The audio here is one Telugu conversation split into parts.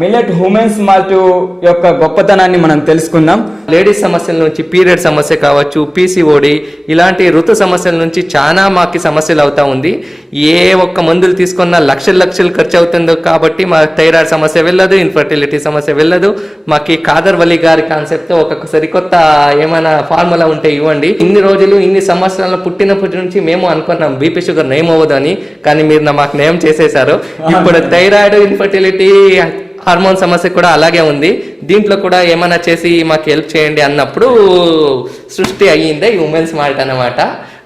మిల్లెట్ ఉమెన్స్ మాల్ట్ యొక్క గొప్పతనాన్ని మనం తెలుసుకుందాం. లేడీస్ సమస్యల నుంచి పీరియడ్ సమస్య కావచ్చు పీసీఓడి ఇలాంటి ఋతు సమస్యల నుంచి చాలా మాకి సమస్యలు అవుతా ఉంది. ఏ ఒక్క మందులు తీసుకున్నా లక్షలు లక్షలు ఖర్చు అవుతుందో కాబట్టి మా థైరాయిడ్ సమస్య వెళ్ళదు ఇన్ఫర్టిలిటీ సమస్య వెళ్ళదు. మాకి కాదర్ వలి గారి కాన్సెప్ట్ ఒక సరికొత్త ఏమైనా ఫార్ములా ఉంటే ఇవ్వండి. ఇన్ని రోజులు ఇన్ని సంవత్సరాలు పుట్టినప్పటి నుంచి మేము అనుకున్నాం బీపీ షుగర్ నేమ్ అవ్వదు అని కానీ మీరు నా మాకు నేమ్ చేసేశారు. ఇప్పుడు థైరాయిడ్ ఇన్ఫర్టిలిటీ హార్మోన్ సమస్య కూడా అలాగే ఉంది. దీంట్లో కూడా ఏమైనా చేసి మాకు హెల్ప్ చేయండి అన్నప్పుడు సృష్టి అయ్యిందే ఈ ఉమెన్స్ మార్ట్ అన్నమాట.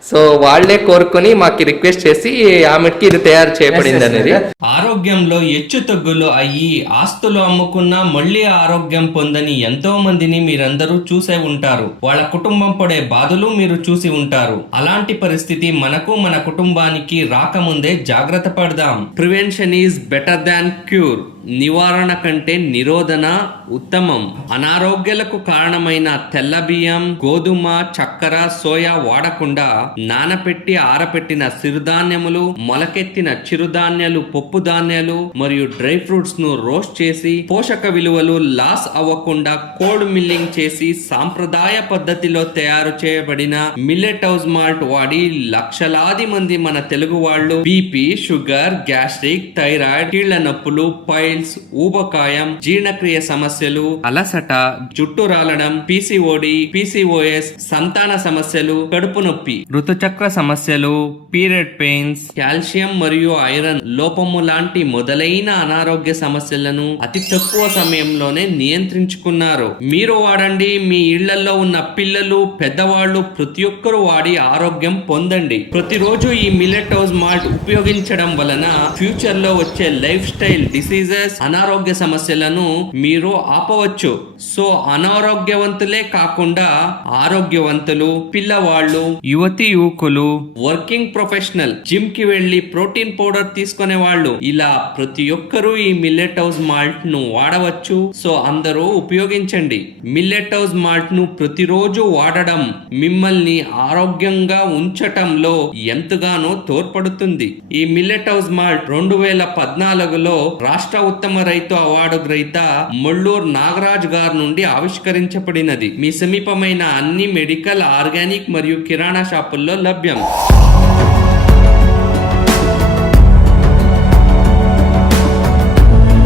సో వాళ్ళే కోరుకొని మాకు రిక్వెస్ట్ చేసి ఆమెకి ఇది తయారు చేయబడింది అనేది. ఆరోగ్యంలో హెచ్చు తగ్గులు అయ్యి ఆస్తులు అమ్ముకున్నా మళ్ళీ ఆరోగ్యం పొందని ఎంతో మందిని మీరందరూ చూసే ఉంటారు. వాళ్ళ కుటుంబం పడే బాధలు మీరు చూసి ఉంటారు. అలాంటి పరిస్థితి మనకు మన కుటుంబానికి రాకముందే జాగ్రత్త పడదాం. Prevention is better than cure. నివారణ కంటే నిరోధన ఉత్తమం. అనారోగ్యాలకు కారణమైన తెల్ల బియ్యం గోధుమ చక్కెర సోయా వాడకుండా నానపెట్టి ఆరపెట్టిన సిరుధాన్యములు మొలకెత్తిన చిరుధాన్యాలు పప్పు ధాన్యాలు మరియు డ్రై ఫ్రూట్స్ను రోస్ట్ చేసి పోషక విలువలు లాస్ అవ్వకుండా కోల్డ్ మిల్లింగ్ చేసి సాంప్రదాయ పద్ధతిలో తయారు చేయబడిన మిల్లెట్ హౌస్ మాల్ట్ వాడి లక్షలాది మంది మన తెలుగు వాళ్ళు బీపీ షుగర్ గ్యాస్ట్రిక్ థైరాయిడ్ కీళ్ళ నొప్పులు పైల్స్ ఊబకాయం జీర్ణక్రియ సమస్యలు అలసట జుట్టు రాలడం పీసీఓడి పీసీఓఎస్ సంతాన సమస్యలు కడుపు నొప్పి. ఋతుచక్ర సమస్యలు పీరియడ్ పెయిన్స్ కాల్షియం మరియు ఐరన్ లోపము లాంటి మొదలైన అనారోగ్య సమస్యలను అతి తక్కువ సమయంలోనే నియంత్రించుకున్నారు. మీరు వాడండి మీ ఇళ్ళలో ఉన్న పిల్లలు పెద్దవాళ్ళు ప్రతి ఒక్కరూ వాడి ఆరోగ్యం పొందండి. ప్రతిరోజు ఈ మిల్లెట్ హౌస్ మాల్ట్ ఉపయోగించడం వలన ఫ్యూచర్లో వచ్చే లైఫ్ స్టైల్ డిసీజెస్ అనారోగ్య సమస్యలను మీరు ఆపవచ్చు. సో అనారోగ్యవంతులే కాకుండా ఆరోగ్యవంతులు పిల్లవాళ్ళు యువతి యువకులు. వర్కింగ్ ప్రొఫెషనల్ జిమ్కి వెళ్ళి ప్రోటీన్ పౌడర్ తీసుకునే వాళ్ళు ఇలా ప్రతి ఒక్కరూ ఈ మిల్లెట్ హౌస్ మాల్ట్ను వాడవచ్చు. సో అందరూ ఉపయోగించండి. మిల్లెట్ హౌస్ మాల్ట్ను ప్రతిరోజు వాడడం మిమ్మల్ని ఆరోగ్యంగా ఉంచటంలో ఎంతగానో తోడ్పడుతుంది. ఈ మిల్లెట్ హౌస్ మాల్ట్ రెండు వేల పద్నాలుగులో రాష్ట్ర ఉత్తమ రైతు అవార్డు గ్రహీత మొల్లూరు నాగరాజ్ గారి నుండి ఆవిష్కరించబడినది. మీ సమీపమైన అన్ని మెడికల్ ఆర్గానిక్ మరియు కిరాణా షాపులు లభ్యం